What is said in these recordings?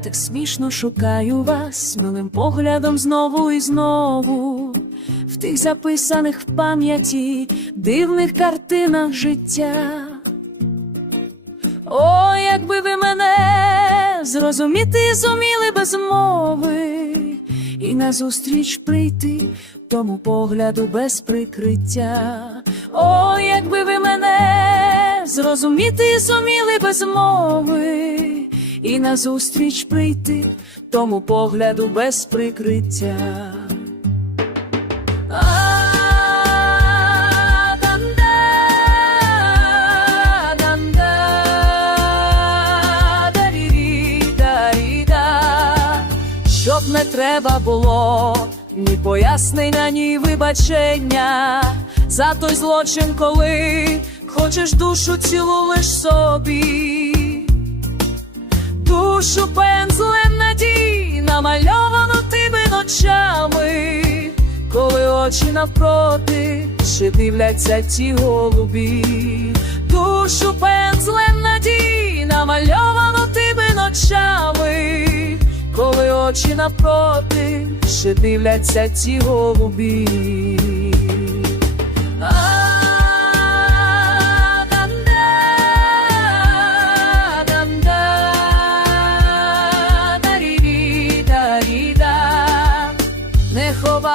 так смішно шукаю вас милим поглядом знову і знову, в тих записаних в пам'яті дивних картинах життя. О, якби ви мене зрозуміти зуміли без мови, і назустріч прийти тому погляду без прикриття. О, якби ви мене зрозуміти зуміли без мови, і назустріч прийти тому погляду без прикриття. Щоб не треба було ні пояснення, ні вибачення за той злочин, коли хочеш душу цілу лиш собі очі навпроти чи дивляться ті голубі, душу пензлем надій, намальовано тими ночами, коли очі навпроти чи дивляться ті голубі.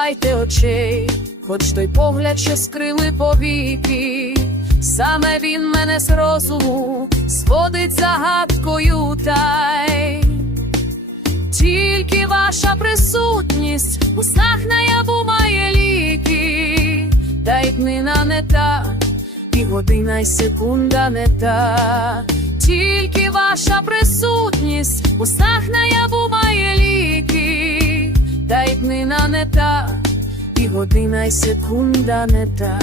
Ховайте очей, хоч той погляд, що скрили повіки, саме він мене з розуму зводить загадкою тай. Тільки ваша присутність у снах наяву має ліки, та й днина не та, і година, й секунда не та, тільки ваша присутність у снах наяву має ліки, та й днина не та, і година, і секунда не та.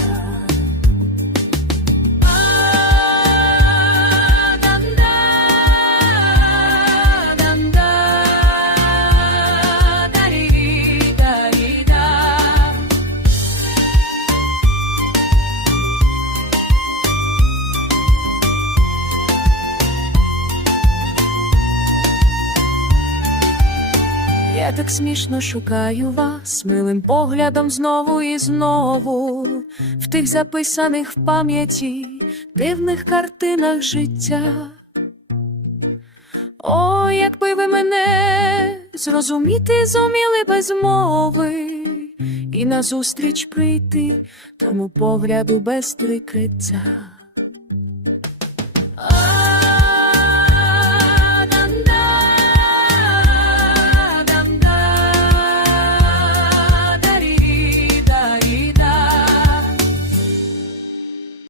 Я так смішно шукаю вас милим поглядом знову і знову, в тих записаних в пам'яті дивних картинах життя. О, якби ви мене зрозуміти зуміли без мови, і назустріч прийти тому погляду без прикриття.